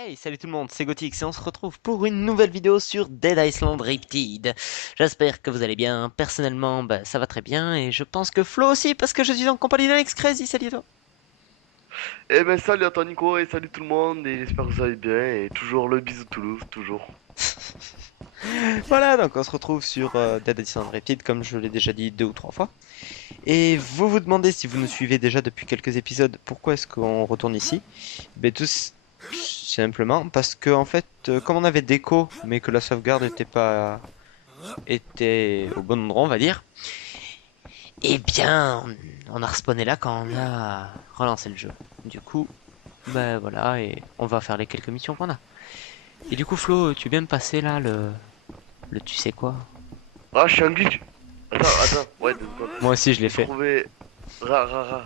Hey, salut tout le monde, c'est Gothic et on se retrouve pour une nouvelle vidéo sur Dead Island Riptide. J'espère que vous allez bien. Personnellement, ça va très bien et je pense que Flo aussi parce que je suis en compagnie d'Alex Crazy. Salut à toi. Eh ben salut à toi Nico et salut tout le monde et j'espère que vous allez bien et toujours le bisou Toulouse, toujours. Voilà, donc on se retrouve sur Dead Island Riptide comme je l'ai déjà dit deux ou trois fois. Et vous vous demandez si vous nous suivez déjà depuis quelques épisodes, pourquoi est-ce qu'on retourne ici? Tout simplement parce que en fait, comme on avait déco mais que la sauvegarde était au bon endroit, on va dire. Eh bien, on a respawné là quand on a relancé le jeu. Du coup, voilà, et on va faire les quelques missions qu'on a. Et du coup, Flo, tu viens me passer là le tu sais quoi? Ah, je suis un glitch. Attends, ouais, deux secondes. Moi aussi, je l'ai J'ai fait. trouvé ra.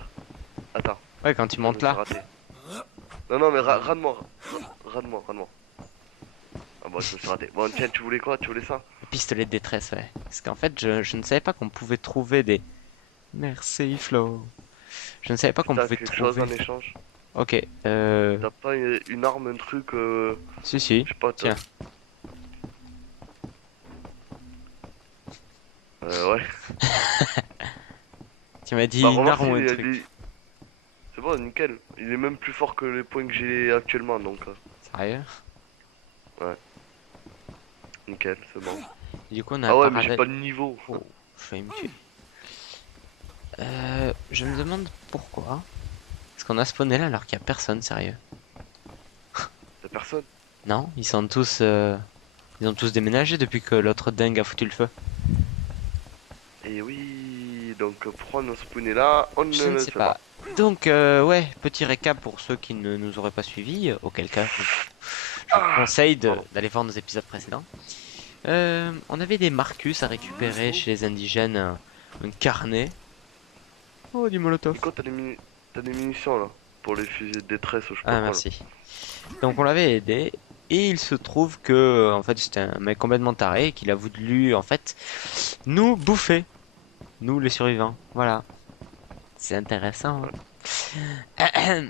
Attends, Ouais, quand tu je montes me suis là, raté. Non, mais rade-moi. Rade-moi. Ah bon, je me suis raté. Bon, tiens, tu voulais quoi? Tu voulais ça? pistolet de détresse, ouais. Parce qu'en fait, je ne savais pas qu'on pouvait trouver des. Merci, Flo. Je ne savais pas Puis qu'on t'as pouvait quelque chose trouver. en échange? Ok, T'as pas une arme, un truc, si, si. je sais pas, Tiens. ouais. Tu m'as Bah dit une remarque, arme ou un truc. c'est bon, nickel. Il est même plus fort que les points que j'ai actuellement, donc Sérieux? ouais, nickel, c'est bon. Et du coup, on a un Ah ouais, mais j'ai parallèle. pas de niveau. Oh, je vais me tuer. Je me demande pourquoi. Parce qu'on a spawné là alors qu'il y a personne, sérieux. Y'a personne. Non, ils ont tous déménagé depuis que l'autre dingue a foutu le feu. Et oui, donc pourquoi on a spawné là? On Je ne ne le sais sait pas. pas. Donc, ouais, petit récap pour ceux qui ne nous auraient pas suivis, auquel cas je vous Ah, conseille pardon. d'aller voir nos épisodes précédents. On avait des Marcus à récupérer chez les indigènes, un carnet. Oh, du molotov. Nico, t'as des munitions là? Pour les fusils de détresse ou je sais pas Ah, quoi là. merci. Donc, on l'avait aidé. Et il se trouve que, en fait, c'était un mec complètement taré et qu'il a voulu, en fait, nous bouffer. Nous, les survivants. Voilà. C'est intéressant, Ouais. hein.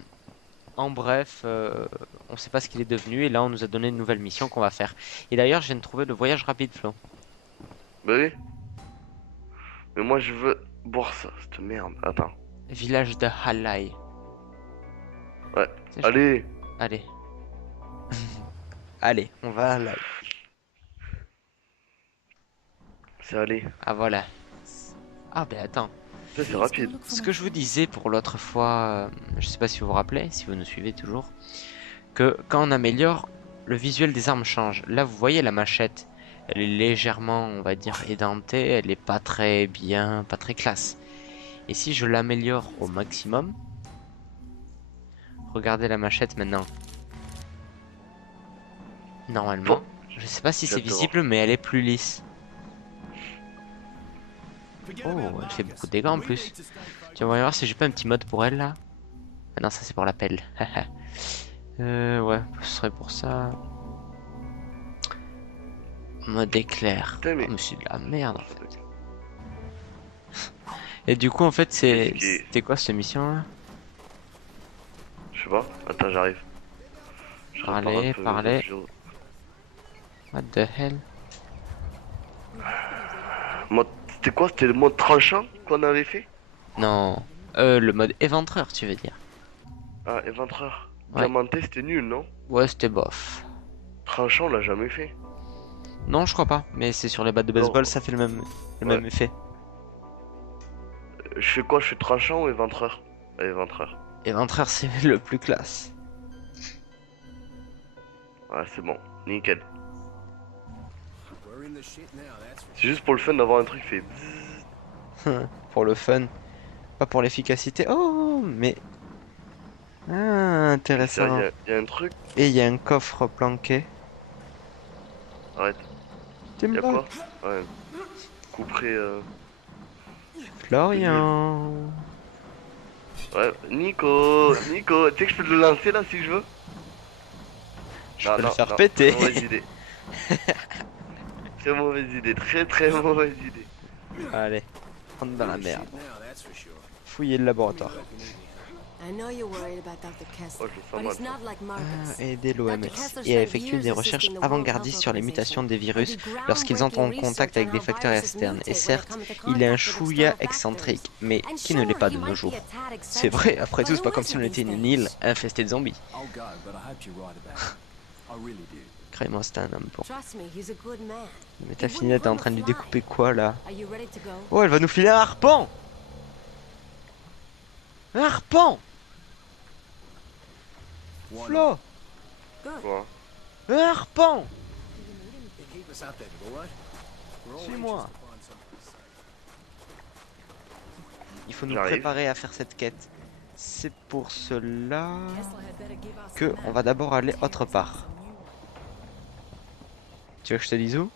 En bref, on sait pas ce qu'il est devenu et là on nous a donné une nouvelle mission qu'on va faire. Et d'ailleurs, je viens de trouver le voyage rapide, Flo. Bah oui, mais moi je veux boire ça, cette merde. Attends. Village de Halai. Ouais. Tu sais, Allez, allez, allez, on va à Halai. c'est allé. Ah voilà. Ah ben attends. Ça c'est rapide. Ce que je vous disais pour l'autre fois, je sais pas si vous vous rappelez, si vous nous suivez toujours, que quand on améliore, le visuel des armes change. Là, vous voyez la machette. Elle est légèrement, on va dire, édentée. Elle est pas très bien, pas très classe. Et si je l'améliore au maximum, regardez la machette maintenant. Bon, Normalement, je sais pas si j'ai c'est hâte de voir. visible, mais elle est plus lisse. Oh, elle fait beaucoup de dégâts en plus. Tiens, on va voir si j'ai pas un petit mode pour elle là. Ah non, ça c'est pour la pelle. Ouais, ce serait pour ça. Mode éclair. Putain, Oh, mais. mais c'est de la merde en fait. Et du coup, en fait, Qu'est-ce qui est. c'était quoi cette mission là? Je sais pas. Attends, j'arrive. Je répare un Parler, peu mes parler. objets. What the hell? C'était quoi? C'était le mode tranchant qu'on avait fait? Non. Le mode éventreur, tu veux dire? Ah, éventreur. Ouais. Diamanté, c'était nul, non? Ouais, c'était bof. Tranchant, on l'a jamais fait. Non, je crois pas. Mais c'est sur les battes de baseball, Alors, ça fait le ouais. même effet. Je fais quoi? Je fais tranchant ou éventreur? Éventreur. Éventreur, c'est le plus classe. Ouais, c'est bon. Nickel. C'est juste pour le fun d'avoir un truc fait. Pour le fun, pas pour l'efficacité. Oh, mais... Ah, Qu'est-ce qu'il y a? intéressant. Y a un truc? Et il y a un coffre planqué. Arrête. Tu me Y a blagues? quoi? Ouais. Couperai de nul. Florian. Ouais. Nico, tu sais que je peux te le lancer là si je veux? Je Non, peux le non, faire non. Très péter. mauvaise idée. Très mauvaise idée. Très mauvaise idée. Allez, rentre dans la merde. Fouiller le laboratoire. Oh, je le sens mal. Aider l'OMS et à effectuer des recherches avant-gardistes sur les mutations des virus lorsqu'ils entrent en contact avec des facteurs externes. Et certes, il est un chouïa excentrique, mais qui ne l'est pas de nos jours. C'est vrai, après tout, c'est pas comme si on était une île infestée de zombies. Crément, c'était un homme bon. Mais ta finette est en train de lui découper quoi là? Oh, elle va nous filer un harpon! Un harpon! Flo! Quoi? Un harpon! Suis-moi! Il faut nous J'arrive. préparer à faire cette quête. C'est pour cela que on va d'abord aller autre part. Tu veux que je te dise où?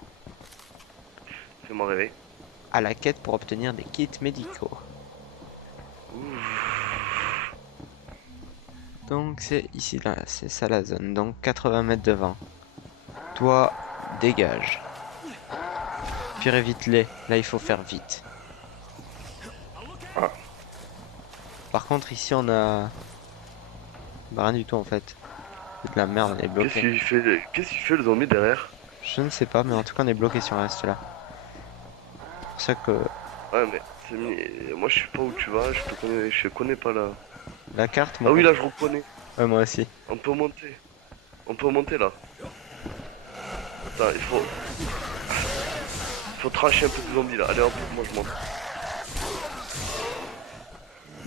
Fais-moi rêver. À la quête pour obtenir des kits médicaux. Donc c'est ici là, c'est ça la zone. Donc 80 mètres devant. Toi, dégage. Puis évite-les. Là il faut faire vite. Ah. Par contre ici on a... Bah, rien du tout en fait. C'est de la merde, on est bloqué. Qu'est-ce qu'il fait le zombie derrière? Je ne sais pas, mais en tout cas on est bloqué sur un reste là. C'est pour ça que Ouais, mais moi je sais pas où tu vas, je connais pas là. la carte... Ah oui, là je reconnais. Ouais, moi aussi. On peut monter. On peut monter là. Attends, il faut tracher un peu de zombies là. Allez hop, moi je monte.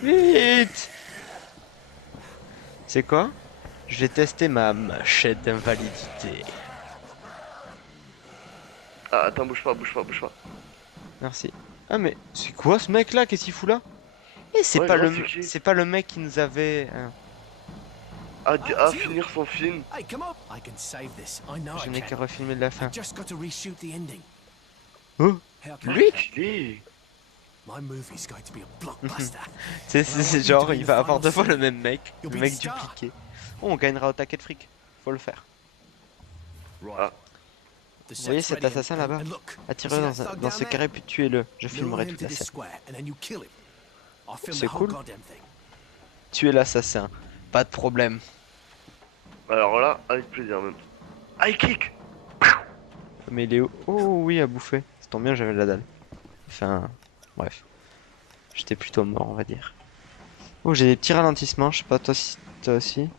Vite! C'est quoi? Je vais tester ma machette d'invalidité. Ah, attends, bouge pas, bouge pas, bouge pas. Merci. Ah mais c'est quoi ce mec là? Qu'est-ce qu'il fout là? Et c'est Ouais, pas gros, le c'est qui? c'est pas le mec qui nous avait À finir son film. je n'ai qu'à refilmer de la fin. Oh, Lui? stylé. C'est genre il va avoir deux fois le même mec, le mec dupliqué. Oh, on gagnera au taquet de fric. Faut le faire. Ah, Vous voyez cet assassin là-bas? Attirez-le dans ce carré puis tuez-le. Je filmerai toute la scène. C'est cool. Tuer l'assassin. Pas de problème. alors là, avec plaisir même. High kick. Mais il est où? Oh oui, à bouffer. Ça tombe bien, j'avais la dalle. Enfin, bref. J'étais plutôt mort, on va dire. Oh, j'ai des petits ralentissements. Je sais pas, toi aussi.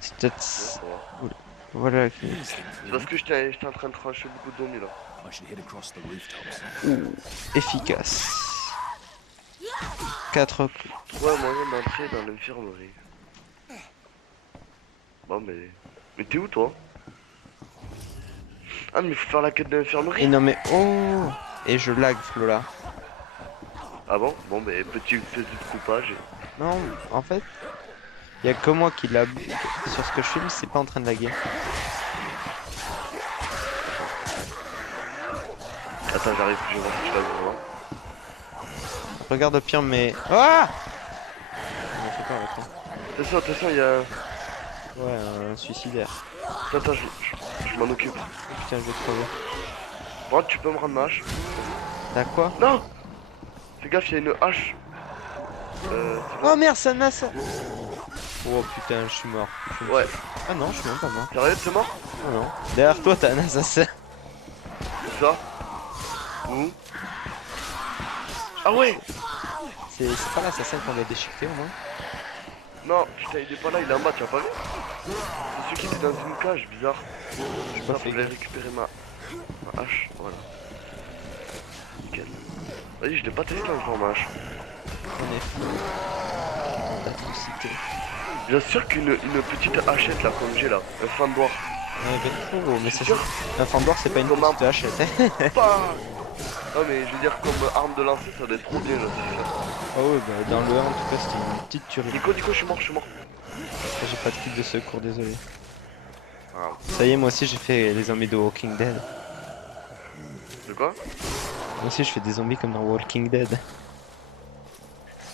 C'est peut-être... Oula. Voilà. C'est parce que j'étais en train de trancher beaucoup de zombies là. Efficace. 4 coups. Trouver un moyen d'entrer dans l'infirmerie. Bon, mais t'es où toi? Ah, mais faut faire la quête de Et l'infirmerie. non mais... Oh! Et je lag, Flo, là. Ah bon? Bon, mais petit coupage. Non, en fait... Y a que moi qui lag. Sur ce que je filme, c'est pas en train de laguer. Attends, j'arrive, je vais voir si tu vas voir. Regarde au pire, mais... Ah! On a fait quoi avec ça? Attention, il y a... Ouais, un suicidaire. Attends, je m'en occupe. Oh, putain, je vais crever. Bon, tu peux me rendre ma hache? T'as quoi? Non! Fais gaffe, il y a une hache. Oh merde, ça n'a ça. Oh putain, je suis mort. Ouais. Ah non, je suis même pas mort. Sérieux, t'es mort? Oh non. Derrière toi, t'as un assassin. C'est ça? Où? Ah ouais! C'est pas l'assassin qu'on a déchiqueté au moins? Non, putain, il est pas là, il est en bas, tu as pas vu? C'est celui qui était dans une cage, bizarre. Je pas sais fait faut récupérer ma hache, voilà. Nickel. Vas-y, je l'ai pas testé encore ma hache. On est fou. L'atrocité. Bien sûr qu'une petite hachette là, comme j'ai là, un fendoir. Ouais, ben, oh, mais c'est sûr. un fendoir, c'est pas une Comment petite hachette. Pas. Non mais je veux dire comme arme de lancer ça doit être trop bien là si ça. Oh ouais, bah dans le 1 en tout cas, c'était une petite tuerie. Nico, je suis mort. J'ai pas de kit de secours, désolé. Ah, Ça y est, moi aussi j'ai fait les zombies de Walking Dead. de quoi? Moi aussi je fais des zombies comme dans Walking Dead.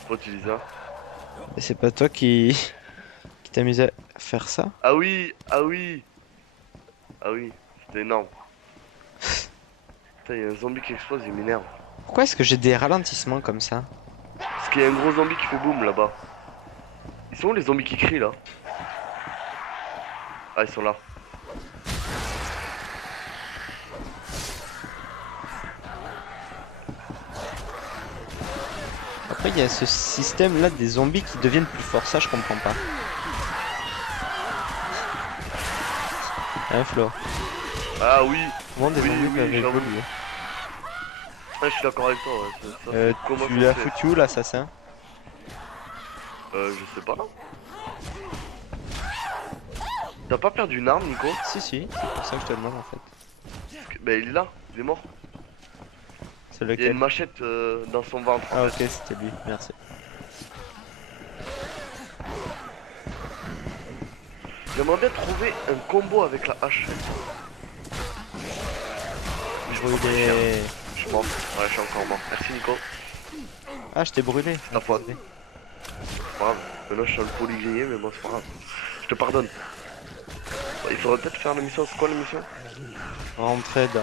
Faut utiliser ça. Et c'est pas toi qui t'amuse à faire ça? Ah oui, ah oui. Ah oui, c'était énorme. Putain, il y a un zombie qui explose, il m'énerve. Pourquoi est-ce que j'ai des ralentissements comme ça? Parce qu'il y a un gros zombie qui fait boum là-bas. Ils sont où les zombies qui crient là? Ah, ils sont là. Après, il y a ce système là des zombies qui deviennent plus forts, ça je comprends pas. Hein, Flo? Ah oui, Comment des oui, zombies oui, peuvent j'avoue. évoluer? Ah, je suis d'accord avec toi, ouais. Comment Tu ça l'as se fait? foutu où l'assassin? Je sais pas. T'as pas perdu une arme, Nico? Si, si, c'est pour ça que je te demande en fait. Bah, il est là, il est mort. C'est Il y a une lequel? machette dans son ventre. Ah, ok, c'était lui, merci. J'aimerais bien trouver un combo avec la hache. Brûlé. Je suis mort. Ouais, je suis encore mort. Merci, Nico. Ah, je t'ai brûlé. C'est ta faute. C'est pas grave. Maintenant, je suis sur le poli grillé, mais bon, c'est pas grave. Je te pardonne. Bah, il faudrait peut-être faire la mission. C'est quoi la mission? Rentrer dans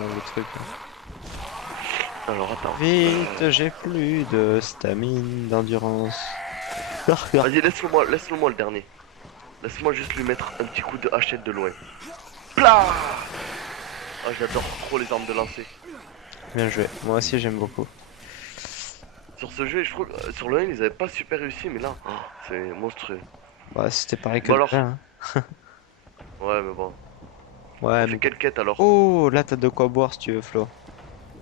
le truc. Alors, attends. Vite, j'ai plus de stamine, d'endurance. Vas-y, laisse-le-moi le dernier. Laisse-moi juste lui mettre un petit coup de hachette de loin. Plah. Ah, j'adore trop les armes de lancer. Bien joué, moi aussi j'aime beaucoup. Sur ce jeu, je trouve sur le 1, ils avaient pas super réussi, mais là, c'est monstrueux. Bah, c'était pareil que Bon le alors, 1, hein. ouais, mais bon. Ouais, On mais fait bon. quelle quête alors? Oh, là t'as de quoi boire si tu veux, Flo.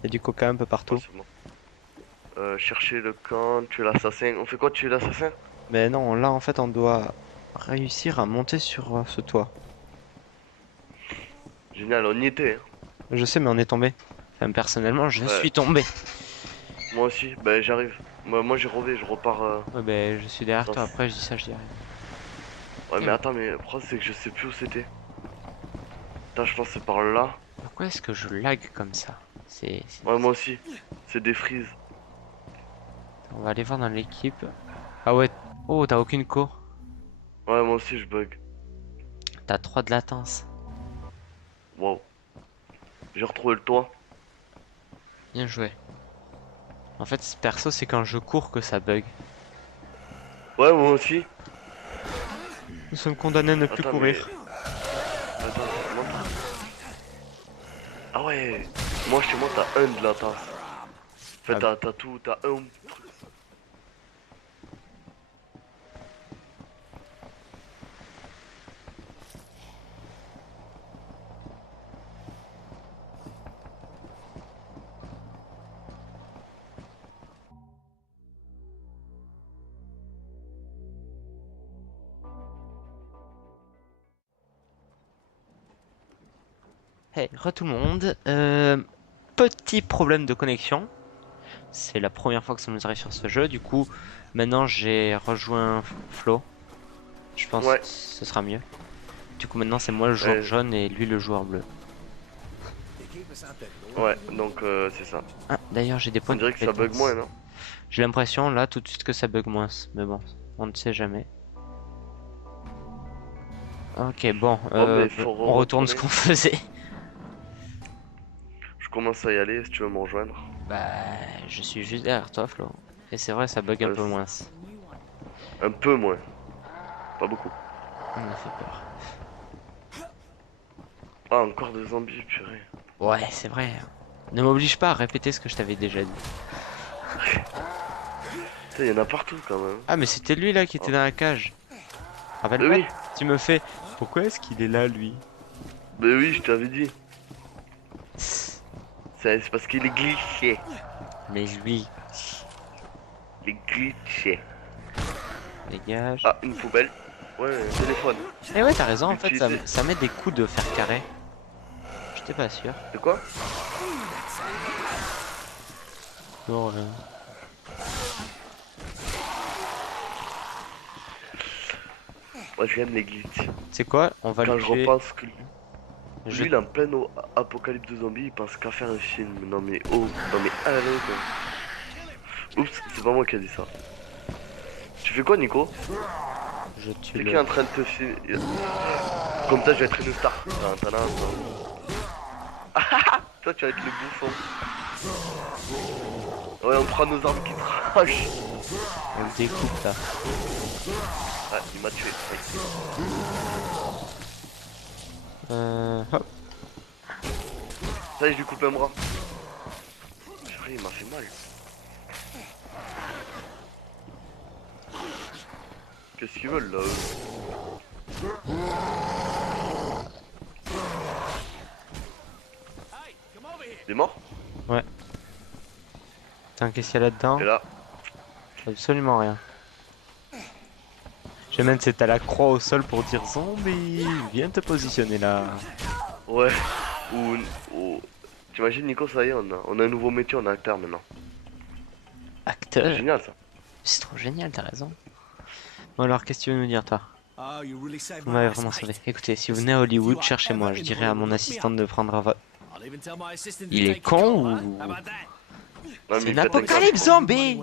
Il y a du coca un peu Ouais, partout. c'est bon. Chercher le camp, tuer l'assassin. On fait quoi, tuer l'assassin? Mais non, là en fait on doit réussir à monter sur ce toit. Génial, on y était. Hein. Je sais, mais on est tombé. Enfin, personnellement, je Ouais, suis tombé. moi aussi, bah j'arrive. Moi j'ai relevé, je repars Ouais, ben je suis derrière dans... toi. Après, je dis ça, je dis rien. Ouais, Eh, mais attends, mais le problème c'est que je sais plus où c'était. Attends, je pense que c'est par là. pourquoi est-ce que je lag comme ça? Ouais, moi aussi. C'est des frises. On va aller voir dans l'équipe. Ah ouais. Oh, t'as aucune co. Ouais, moi aussi je bug. T'as 3 de latence. Wow. J'ai retrouvé le toit. Bien joué. En fait, ce perso, c'est quand je cours que ça bug. Ouais, moi aussi. Nous sommes condamnés à ne plus Attends, mais... courir. Attends, montre. Ah ouais. Moi, chez moi, t'as un de la tasse. En fait, Ah, t'as tout, t'as un. hey, re tout le monde. Petit problème de connexion. C'est la première fois que ça nous arrive sur ce jeu. Du coup, maintenant j'ai rejoint Flo. Je pense Ouais. que ce sera mieux. Du coup, maintenant c'est moi le joueur euh, jaune et lui le joueur bleu. Ouais, donc c'est ça. Ah, d'ailleurs, j'ai des On points de dirait que ça bug moins, compétence. non? J'ai l'impression là tout de suite que ça bug moins. Mais bon, on ne sait jamais. Ok, bon, Bon, mais faut on retourne ce retourner. qu'on faisait. Je commence à y aller si tu veux me rejoindre. Bah, je suis juste derrière toi, Flo. Et c'est vrai, ça bug un peu moins. Un peu moins. Pas beaucoup. On m'a fait peur. Ah, encore des zombies, purée. Ouais, c'est vrai. Ne m'oblige pas à répéter ce que je t'avais déjà dit. Putain, y en a partout quand même. Ah, mais c'était lui là qui était Oh. dans la cage. Rappelle-toi, Oui, tu me fais. Pourquoi est-ce qu'il est là, lui? bah oui, je t'avais dit. C'est parce qu'il est glitché. Mais lui, Il est glitché. dégage. Ah, une poubelle. Ouais, un téléphone. Eh ouais, t'as raison, en fait, Utiliser. ça met des coups de fer carré. J'étais pas sûr. De quoi? Non, rien. Moi, j'aime les glitches. C'est quoi? On va Quand le je tuer. repense que lui, Je... il est en plein apocalypse de zombies, il pense qu'à faire un film. Non mais oh, non mais allez quoi. Oups, c'est pas moi qui a dit ça. Tu fais quoi, Nico? Je tue C'est qui est le... en train de te filmer? Comme ça, je vais être une star. Toi, tu vas être le bouffon. Ouais, on prend nos armes qui trashent. On le découpe là. Ah, il m'a tué. Hop. Ça y est, je lui coupe un bras. Purée, il m'a fait mal. Qu'est-ce qu'ils veulent là eux? Il est mort? Ouais. Putain, qu'est-ce qu'il y a là-dedans? Et là, Absolument rien. J'ai même c'est à la croix au sol pour dire zombie, viens te positionner là. ouais. Ou... T'imagines Nico, ça y est, on a un nouveau métier, on est acteur maintenant. C'est Acteur. génial ça. C'est trop génial, t'as raison. Bon alors, qu'est-ce que tu veux nous dire toi? Vous m'avez vraiment sauvé. Écoutez, si vous venez à Hollywood, cherchez-moi. Je dirai à mon assistante de prendre votre... Il est con ou... Non, C'est mais une faites un apocalypse gaffe. zombie!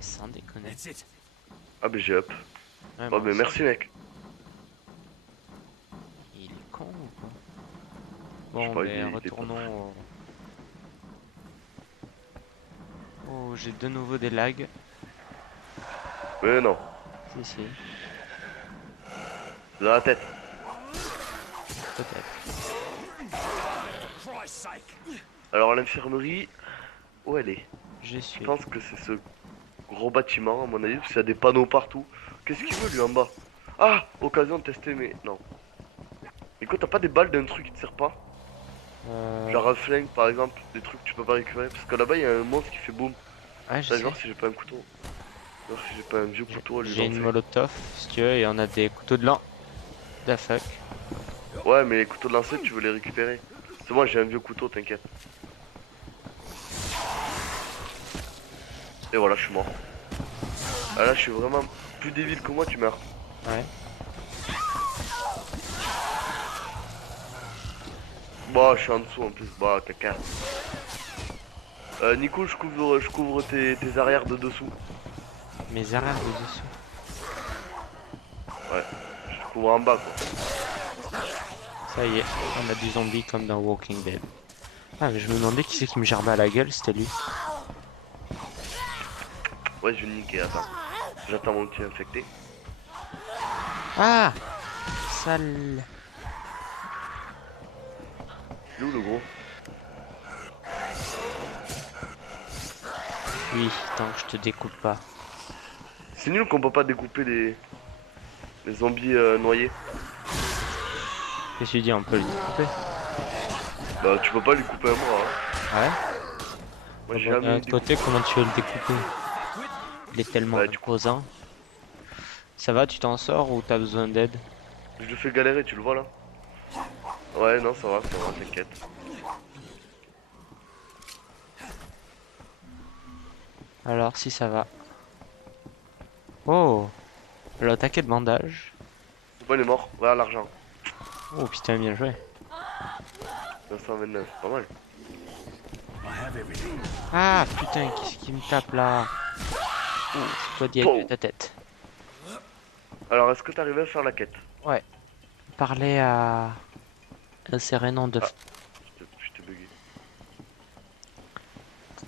Sans déconner. Ah bah j'ai up. Ouais, Oh moi bah aussi. merci mec. Il est con ou quoi? Je sais Bon, pas, ben il est retournons au... Oh, j'ai de nouveau des lags. Mais non, Si, si, dans la tête. peut-être. Alors l'infirmerie, où elle est? J'y Je suis. pense que c'est ce gros bâtiment à mon avis, parce qu'il y a des panneaux partout. Qu'est-ce qu'il veut lui en bas? Ah, occasion de tester mais... Non. Écoute, t'as pas des balles d'un truc qui te sert pas? Genre un flingue par exemple, des trucs que tu peux pas récupérer. Parce que là-bas il y a un monstre qui fait boum. Ouais, je Là, sais. genre si j'ai pas un couteau. Genre si j'ai pas un vieux couteau à lui J'ai une lancer. molotov, si tu veux, et on a des couteaux de lin. Da fuck. Ouais mais les couteaux de lancer tu veux les récupérer. C'est moi j'ai un vieux couteau, t'inquiète. Et voilà, je suis mort. Ah là je suis vraiment plus débile que moi, tu meurs. Ouais. Bah je suis en dessous en plus, bah caca. Nico, je couvre tes arrières de dessous. Mes arrières de dessous. Ouais, je couvre en bas quoi. Ça y est, on a du zombie comme dans Walking Dead. Ah, mais je me demandais qui c'est qui me gerbait à la gueule, c'était lui. Ouais, je vais le niquer, attends. J'attends mon petit infecté. Ah! Sale. Il est où le gros? Oui, tant que je te découpe pas. C'est nul qu'on peut pas découper les zombies noyés. Qu'est-ce que tu dis, on peut le découper? Bah tu peux pas lui couper un bras hein. Ouais. Moi j'ai Bon, d'un jamais autre côté, comment tu veux le découper? Il est tellement Bah, du coup, imposant. Ça va, tu t'en sors ou t'as besoin d'aide? je le fais galérer, tu le vois là? Ouais non ça va, t'inquiète. Alors, si ça va. Oh! Le taquet de bandage. C'est pas il est mort, voilà l'argent. Oh putain, bien joué. 929, pas mal. Ah putain, qu'est-ce qui me tape là? Oh, c'est toi d'y aller Pow. ta tête. Alors est-ce que t'arrives à faire la quête? Ouais. Parler à un sérénon de... Ah. Je t'ai bugué.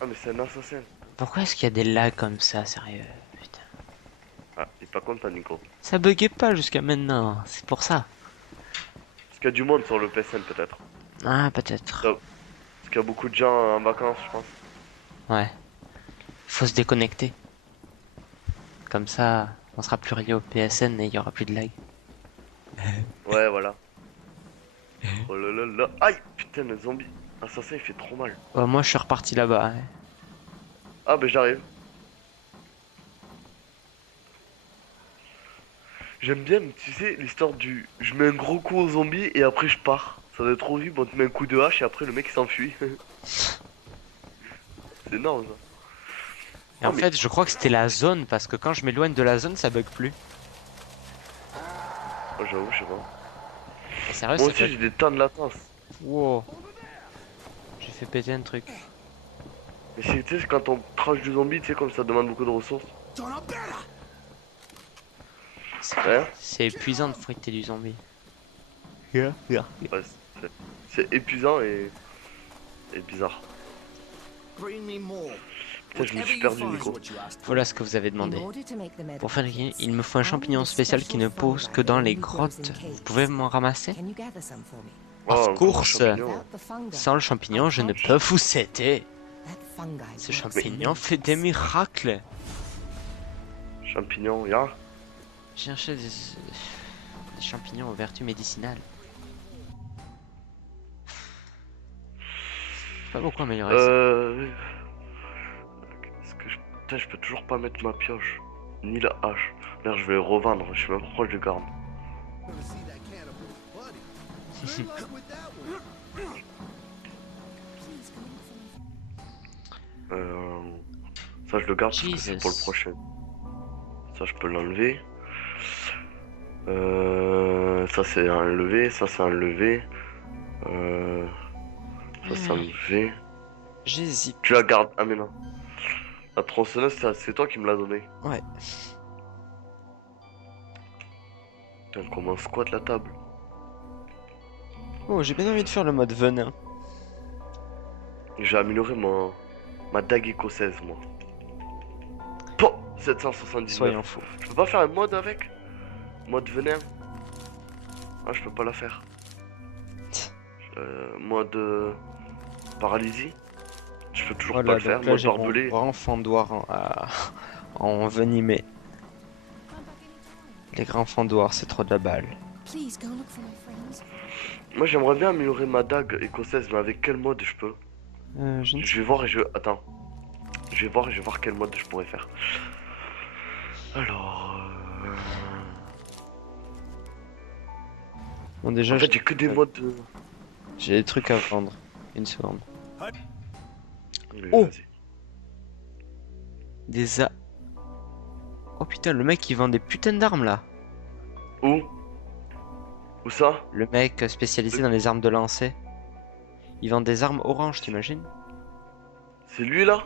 Ah mais c'est un assassin. Pourquoi est-ce qu'il y a des lags comme ça, sérieux? Putain. Ah, il est pas content Nico. Ça buguait pas jusqu'à maintenant, c'est pour ça. Parce qu'il y a du monde sur le PSN peut-être. Ah, peut-être. Parce qu'il y a beaucoup de gens en vacances je pense. Ouais. Faut se déconnecter. Comme ça, on sera plus relié au PSN et il y aura plus de lag. Ouais voilà. Oh là là là. Aïe putain le zombie. Assassin il fait trop mal. Oh, moi, je suis reparti là-bas. Hein. Ah bah j'arrive. J'aime bien, mais tu sais, l'histoire du... Je mets un gros coup au zombie et après je pars. Ça doit être trop horrible, on te met un coup de hache et après le mec il s'enfuit. C'est énorme ça. Et en fait, je crois que c'était la zone, parce que quand je m'éloigne de la zone, ça bug plus. Oh, j'avoue, je sais pas. Et sérieux, Moi ça aussi bug. j'ai des temps de latence. Wow. J'ai fait péter un truc. Mais tu sais, c'est quand on tranche du zombie, tu sais, comme ça demande beaucoup de ressources. Ouais, C'est épuisant de friter du zombie. ouais, C'est épuisant et bizarre. Bring me more. Putain, je me suis Whatever you perdu, find Nico. is what you asked for. Voilà ce que vous avez demandé. In order to make the Pour faire medical le kits, il me faut un I'll champignon need a spécial qui ne special pousse que fungi dans that les only grows grottes. in Vous caves. pouvez m'en ramasser? Can you gather some for me? Oh, Of encore un course. champignon. Without the fungi, Sans le champignon, I je ne can't peux vous aider. That fungi Ce works champignon fait des miracles. miracles. Champignon, y'a. J'ai cherché des champignons aux vertus médicinales. Pas beaucoup amélioré ça. Est-ce que je... Putain, je peux toujours pas mettre ma pioche. Ni la hache. Merde, je vais les revendre. Je sais même pas pourquoi je les garde. Ça, je le garde parce que c'est pour le Jesus. prochain. Ça, je peux l'enlever. Ça, c'est un levé. Ça, c'est un levé. Ça, c'est un levé. J'hésite. Tu la gardes. Ah, mais non. La tronçonneuse, c'est toi qui me l'as donné. Ouais. Putain, comment on squatte la table. Oh, j'ai bien envie de faire le mode venin. J'ai amélioré ma dague écossaise, moi. Po 779. Soyons fous. Je peux pas faire un mode avec? Mode venin? Ah, je peux pas la faire. Mode paralysie? Je peux toujours pas Voilà, le faire. donc là Mode j'ai mon barbelé? grand fendoir en venimé. Les grands fendoirs, c'est trop de la balle. Please go look for my friends. Moi, j'aimerais bien améliorer ma dague écossaise, mais avec quel mode je peux? Je ne sais Je vais voir et je... Attends. Je vais voir quel mode je pourrais faire. Alors... Bon, déjà, En fait, j'ai que des modes... j'ai des trucs à vendre. Une seconde. Mais Oh. vas-y. Des a... Oh putain, le mec il vend des putains d'armes là. Où? Où ça? Le mec spécialisé dans les armes de lancer. Il vend des armes oranges, t'imagines? C'est lui là?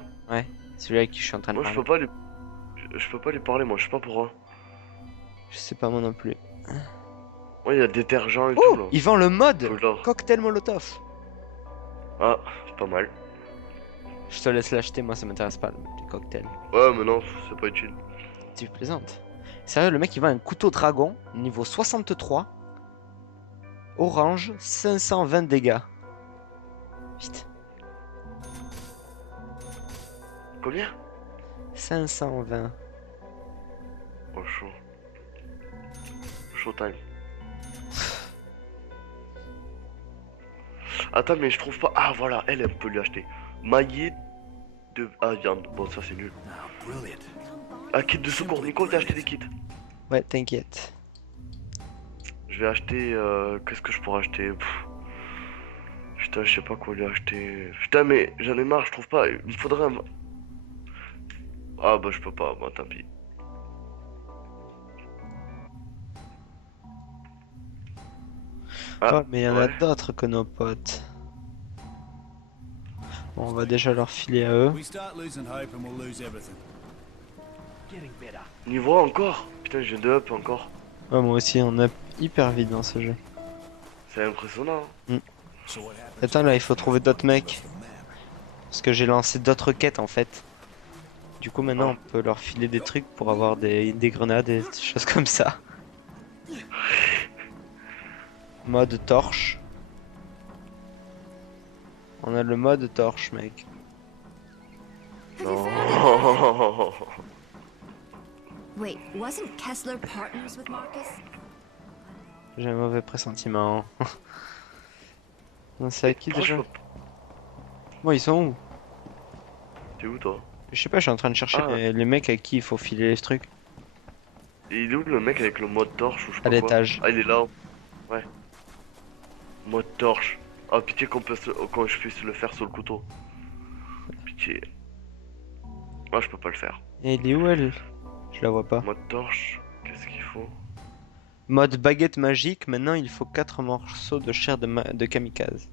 Celui avec qui je suis en train de Moi je parler. peux pas lui... Je peux pas lui parler, moi je sais pas pourquoi. Je sais pas moi non plus. Ouais, il y a détergent et Oh, tout là. il vend le mode Faut que je leur- cocktail molotov. Ah, c'est pas mal. Je te laisse l'acheter, moi ça m'intéresse pas le cocktail. Ouais, mais non, c'est pas utile. Tu plaisantes. Sérieux, le mec il vend un couteau dragon, niveau 63. Orange, 520 dégâts. Putain. Combien? 520. Oh, chaud. Showtime. Attends, mais je trouve pas. Ah, voilà, elle peut lui acheter. Maillet de. Ah, viande. Bon, ça c'est nul. Brilliant. Ah, kit de secours. Nico, t'as acheté des kits. Ouais, t'inquiète. Je vais acheter. Qu'est-ce que je pourrais acheter? Putain, je sais pas quoi lui acheter. Putain, mais j'en ai marre, je trouve pas. Il me faudrait un. Ah, bah, je peux pas. Bah, tant pis. Ah, Oh, mais il y en a ouais. d'autres que nos potes. Bon, on va déjà leur filer à eux. We start losing hope and we'll lose everything. Getting better. Niveau encore? Putain, je viens de up encore. Ouais, moi aussi, on a hyper vite dans ce jeu. C'est impressionnant. Hein. So what happens? Attends, là, il faut trouver d'autres mecs. Parce que j'ai lancé d'autres quêtes en fait. Du coup, maintenant, on peut leur filer des trucs pour avoir des grenades et des choses comme ça. Mode torche. On a le mode torche, mec. Non. Wait, wasn't Kessler partners with Marcus? J'ai un mauvais pressentiment. Non, c'est à qui Pourquoi je déjà? peux pas- Bon, ils sont où? T'es où toi? Je sais pas, je suis en train de chercher Ah. les mecs à qui il faut filer les trucs. Et il est où le mec avec le mode torche ou je sais À pas quoi? l'étage. Ah, il est là. Ouais. Mode torche. Ah, pitié qu'on je puisse le faire sur le couteau. Pitié. Moi, je peux pas le faire. Et il est où elle? Je la vois pas. Mode torche. Qu'est-ce qu'il faut? Mode baguette magique, maintenant il faut 4 morceaux de chair de kamikaze.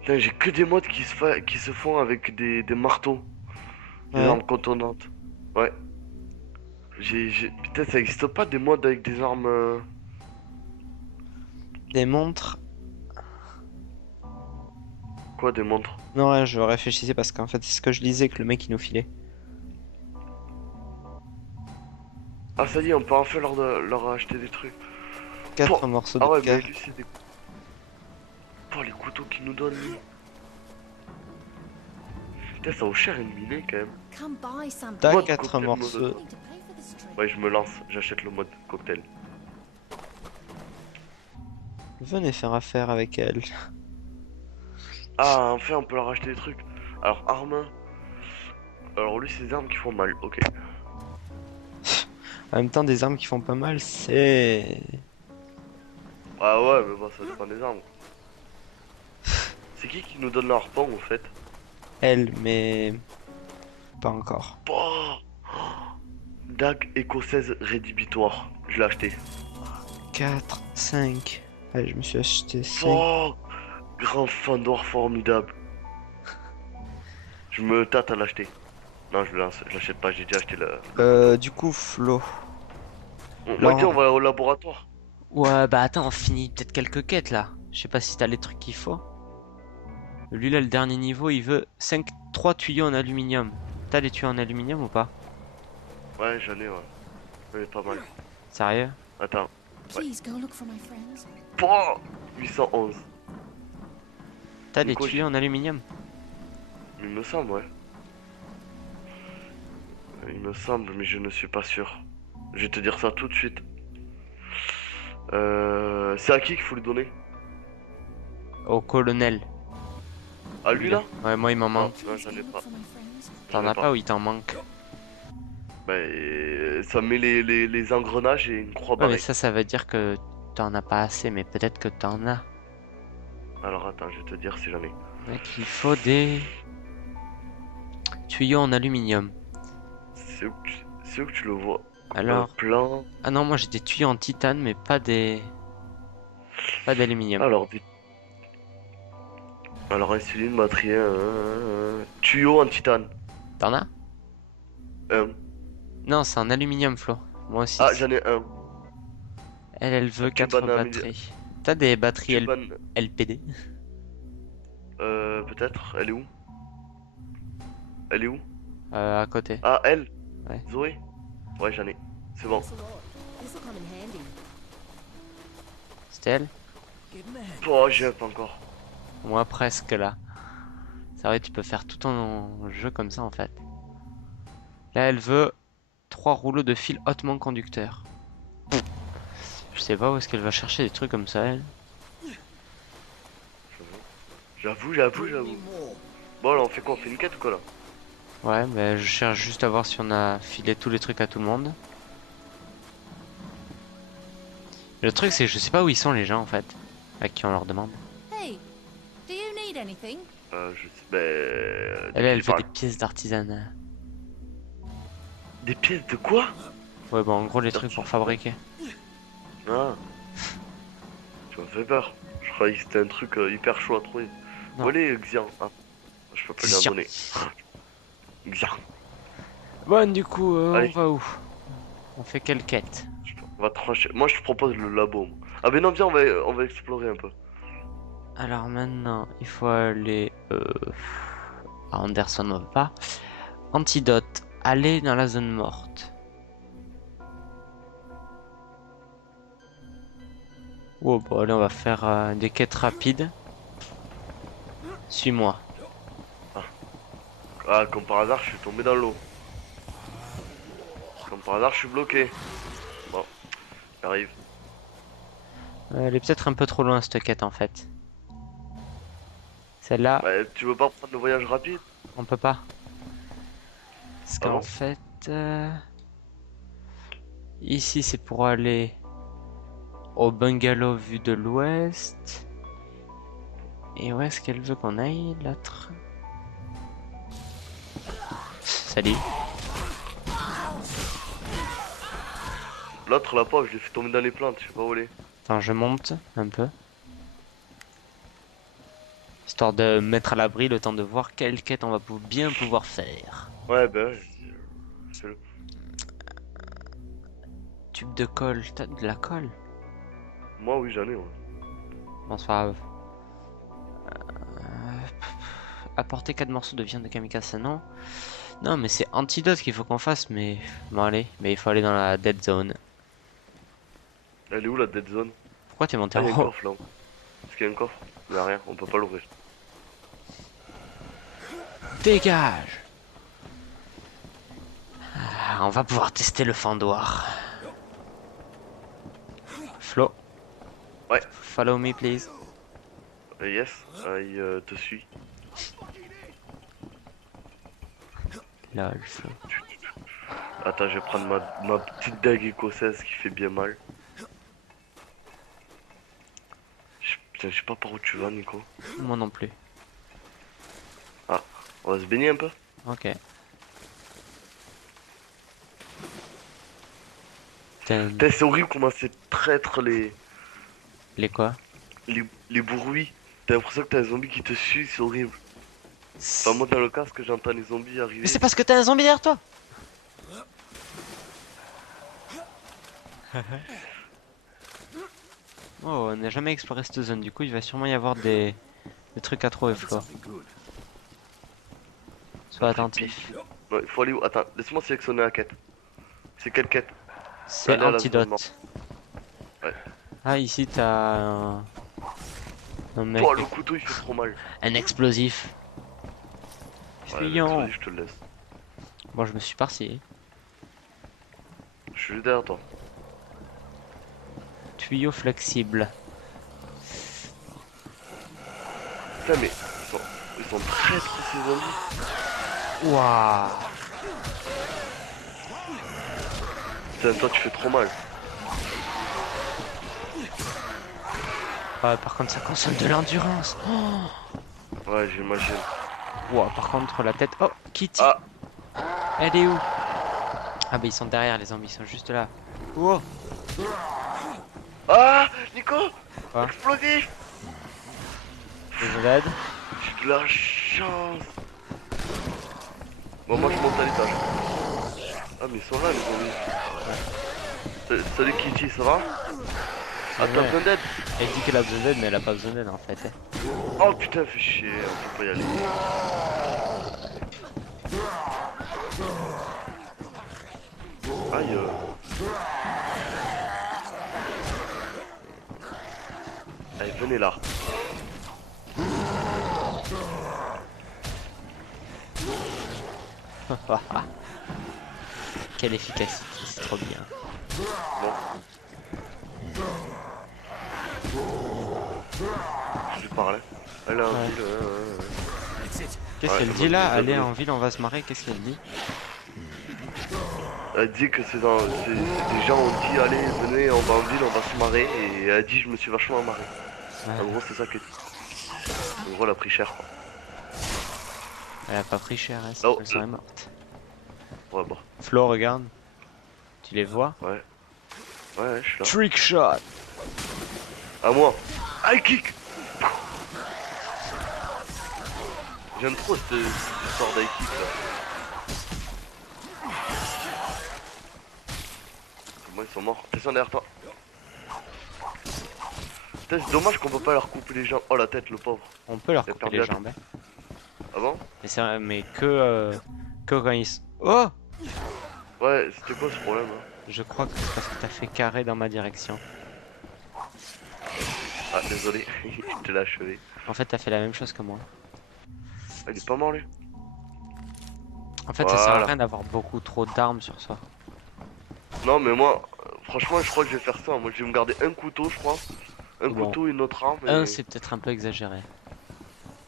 Putain, j'ai que des modes qui se font avec des marteaux. Des Ouais. armes contournantes. Ouais. Putain, ça existe pas des modes avec des armes. Des montres. Quoi, des montres? Non, ouais, je réfléchissais parce qu'en fait, c'est ce que je lisais que le mec il nous filait. Ah, ça y est, on peut enfin leur acheter des trucs. 4 Pouah. morceaux Ah de ouais, mais cœur. lui, c'est des. Pouah, les couteaux qu'il nous donne, lui. Putain, ça vaut cher une minée quand même. Come buy something. T'as Mode 4 cocktail morceaux. molotov. Need to pay for this trip. Ouais, je me lance, j'achète le mode cocktail. Venez faire affaire avec elle. Ah, enfin, on peut leur acheter des trucs. Alors, armes. Alors, lui, c'est des armes qui font mal, ok. En même temps, des armes qui font pas mal, c'est... Ah ouais, mais bon, ça dépend des armes. C'est qui nous donne l'arpon, en fait? Elle, mais... Pas encore. Pouah. Dague écossaise rédhibitoire. Je l'ai acheté. 4, 5... Allez, je me suis acheté 5. Oh, grand fandor formidable. Je me tâte à l'acheter. Non, je l'achète pas, j'ai déjà acheté Du coup, Flo... Moi, dis, on va au laboratoire. Ouais, bah attends, on finit peut-être quelques quêtes là. Je sais pas si t'as les trucs qu'il faut. Lui là, le dernier niveau, il veut 3 tuyaux en aluminium. T'as des tuyaux en aluminium ou pas? Ouais, j'en ai, ouais. J'en ai pas mal. Sérieux? Attends. Please go look for my friends. Pouah, 811. T'as des Nico, tuyaux en aluminium? Il me semble, ouais. Il me semble, mais je ne suis pas sûr. Je vais te dire ça tout de suite. C'est à qui qu'il faut lui donner? Au colonel. À lui là? Ouais, moi il m'en Non, manque. non, Please j'en go ai look pas. for my friends. T'en J'en ai as pas ou il t'en manque? Bah, ça met les engrenages et une croix Ouais, mais barrée. ça veut dire que t'en as pas assez, mais peut-être que t'en as. Alors attends, je vais te dire si j'en ai. Mec, il faut des tuyaux en aluminium. C'est où que tu le vois? Alors, Plan. ah non, moi j'ai des tuyaux en titane, mais pas d'aluminium. Alors insuline, batterie, tuyau en titane. T'en as? Un. Non, c'est en aluminium, Flo. Moi aussi. Ah, j'en ai un. Elle veut Tu 4 bannes un batteries. T'as des batteries Cuban, LPD? peut-être. Elle est où? Elle est où? À côté. Ah, elle? Ouais. Zoé? Ouais, j'en ai. C'est bon. Thanks a lot. This'll come in handy. C'était elle? Give him a hand. Oh, j'ai pas encore. Moi presque là. C'est vrai, tu peux faire tout ton jeu comme ça en fait. Là, elle veut 3 rouleaux de fil hautement conducteurs. Je sais pas où est-ce qu'elle va chercher des trucs comme ça, elle. J'avoue. Bring me more. Bon, alors on fait quoi? On fait une quête ou quoi là? Ouais, mais je cherche juste à voir si on a filé tous les trucs à tout le monde. Le truc, c'est que je sais pas où ils sont les gens en fait. À qui on leur demande. Hey, do you need anything? Je sais. Ben. Elle fait des pièces d'artisanat. Des pièces de quoi? Ouais, bon, en gros, les trucs pour fabriquer. Ah. Tu m'as fait peur. Je croyais que c'était un truc hyper chaud à trouver. Non. Où est Xian? Ah. Je peux pas lui en Xian. donner. Xian. Bon, du coup, on Allez. va où? On fait quelle quête? On va trancher. Moi, je te propose le labo. Ah, ben non, viens, on va explorer un peu. Alors maintenant, il faut aller à Anderson, on veut pas. Antidote, aller dans la zone morte. Oh, bon, allez, on va faire des quêtes rapides. Suis-moi. Ah, comme par hasard, je suis tombé dans l'eau. Comme par hasard, je suis bloqué. Bon, j'arrive. Elle est peut-être un peu trop loin cette quête en fait. Celle-là, Bah, tu veux pas prendre le voyage rapide? on peut pas. Parce Ah qu'en bon fait, ici c'est pour aller au bungalow vu de l'ouest. Et où est-ce qu'elle veut qu'on aille, l'autre? Salut. L'autre, la pauvre, je l'ai fait tomber dans les plantes, je sais pas où elle est. Attends, je monte un peu. Histoire de mettre à l'abri le temps de voir quelle quête on va bien pouvoir faire. Ouais, bah ouais. Fais-le. Tube de colle, t'as de la colle? Moi, oui, j'en ai, ouais. Bon, c'est pas grave. Apporter 4 morceaux de viande de kamikaze, non? Non, mais c'est antidote qu'il faut qu'on fasse, mais... Bon, allez, mais il faut aller dans la dead zone. Elle est où la dead zone? Pourquoi t'es monté Ah, en y'a un haut? coffre là. Est-ce qu'il y a un coffre? Y'a rien, on peut pas l'ouvrir. Dégage! Ah, on va pouvoir tester le fendoir. Flo. Ouais. Follow me, please. Yes, il te suit. Lol, Flo. Attends, je vais prendre ma petite dague écossaise qui fait bien mal. Putain, je sais pas par où tu vas, Nico. Moi non plus. Ah, on va se baigner un peu? Ok. Putain, Putain, c'est horrible comment c'est traître les quoi? les bruits. T'as l'impression que t'as un zombie qui te suit, c'est horrible. Enfin, moi dans le casque, j'entends les zombies arriver. Mais c'est parce que t'as un zombie derrière toi! Oh, on n'a jamais exploré cette zone, du coup il va sûrement y avoir des trucs à trouver, Flo. Something good. Sois attentif. Non, il faut aller où? Attends, laisse-moi sélectionner la quête. C'est quelle quête? C'est Aller à la zone antidote. morte. Ouais. Ah, ici t'as un mec, Oh, le couteau il fait trop mal. un explosif. Ouais, Fuyons. vas-y, je te le laisse. Bon, je me suis parti. Je suis derrière toi. Tuyau flexible. Putain, mais ils sont traîtres ces zombies. Waouh. Putain, toi tu fais trop mal. Ah, par contre, ça consomme de l'endurance. Oh. Ouais, j'imagine. Wow, par contre, la tête. Oh, Kitty. Ah, Elle est où? Ah, bah, ils sont derrière, les zombies, ils sont juste là. Wow. ah, Nico, Quoi? explosif. Je vous aide. J'ai de la chance. Bon, moi je monte à l'étage. Ah, mais ils sont là les zombies. Salut Kitty, ça va? Ah, t'as Ouais. besoin d'aide? Elle dit qu'elle a besoin d'aide, mais elle a pas besoin d'aide en fait. Oh putain, fais chier, on peut pas y aller. Aïe. Allez, venez là. Quelle efficacité, c'est trop bien. Bon. Je lui parlais. Elle a un Ouais. ville. That's it. Qu'est-ce Ouais, qu'elle je dit vois là? que c'est Allez ça. en ville, on va se marrer. Qu'est-ce qu'elle dit? Elle dit que c'est dans. Des gens ont dit allez, venez, on va en ville, on va se marrer. Et elle a dit je me suis vachement marré. En Ouais, gros, c'est ça qu'elle dit. En gros, elle a pris cher quoi. elle a pas pris cher, elle, Oh, elle serait morte. Ouais, bon. Flo, regarde. Tu les vois? Ouais. Ouais, je suis là. Trick shot! À moi. High kick. J'aime trop cette histoire d'high kick là. Moi ils sont morts. Descends derrière toi. Putain, c'est dommage qu'on peut pas leur couper les jambes. Oh la tête, le pauvre. On peut leur Elle a couper perdu les la jambes. Hein. Ah bon? Mais c'est vrai, mais que quand ils... Oh! Ouais, c'était quoi ce problème hein? Je crois que c'est parce que t'as fait carré dans ma direction. Ah désolé, je te l'ai achevé. En fait, t'as fait la même chose que moi. Ah, il est pas mort lui? En fait, ça sert à Voilà. rien d'avoir beaucoup trop d'armes sur soi. Non mais moi, franchement je crois que je vais faire ça. Moi je vais me garder un couteau je crois. Un Bon. couteau et une autre arme. Un, Et... c'est peut-être un peu exagéré.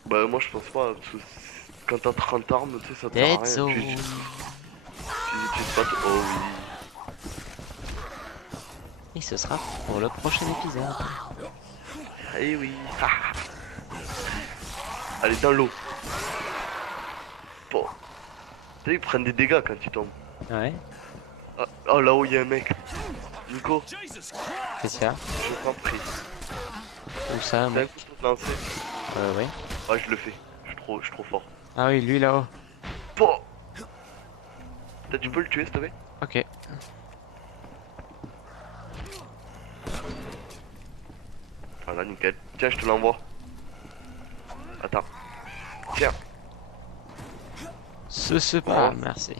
Bah moi je pense pas. Parce que quand t'as 30 armes, tu sais, ça te sert à Dead rien. zone. Tu utilises pas... Oh oui. Et ce sera pour le prochain épisode. Eh oui. Allez, dans l'eau. Bon. Tu sais, ils prennent des dégâts quand ils tombent. Ouais. Ah, oh, là-haut, il y a un mec. Nico, Jesus Christ. Qu'est-ce qu'il y a? je t'en prie. Où ça, T'as un mec? couteau de lancer. Oui. Ah, je le fais. Je suis trop fort. Ah oui, lui là-haut. Pouah. Tu peux le tuer, s'il te plaît? Ok. Voilà, nickel. Tiens, je te l'envoie. Attends. Tiens. Ce pas, merci.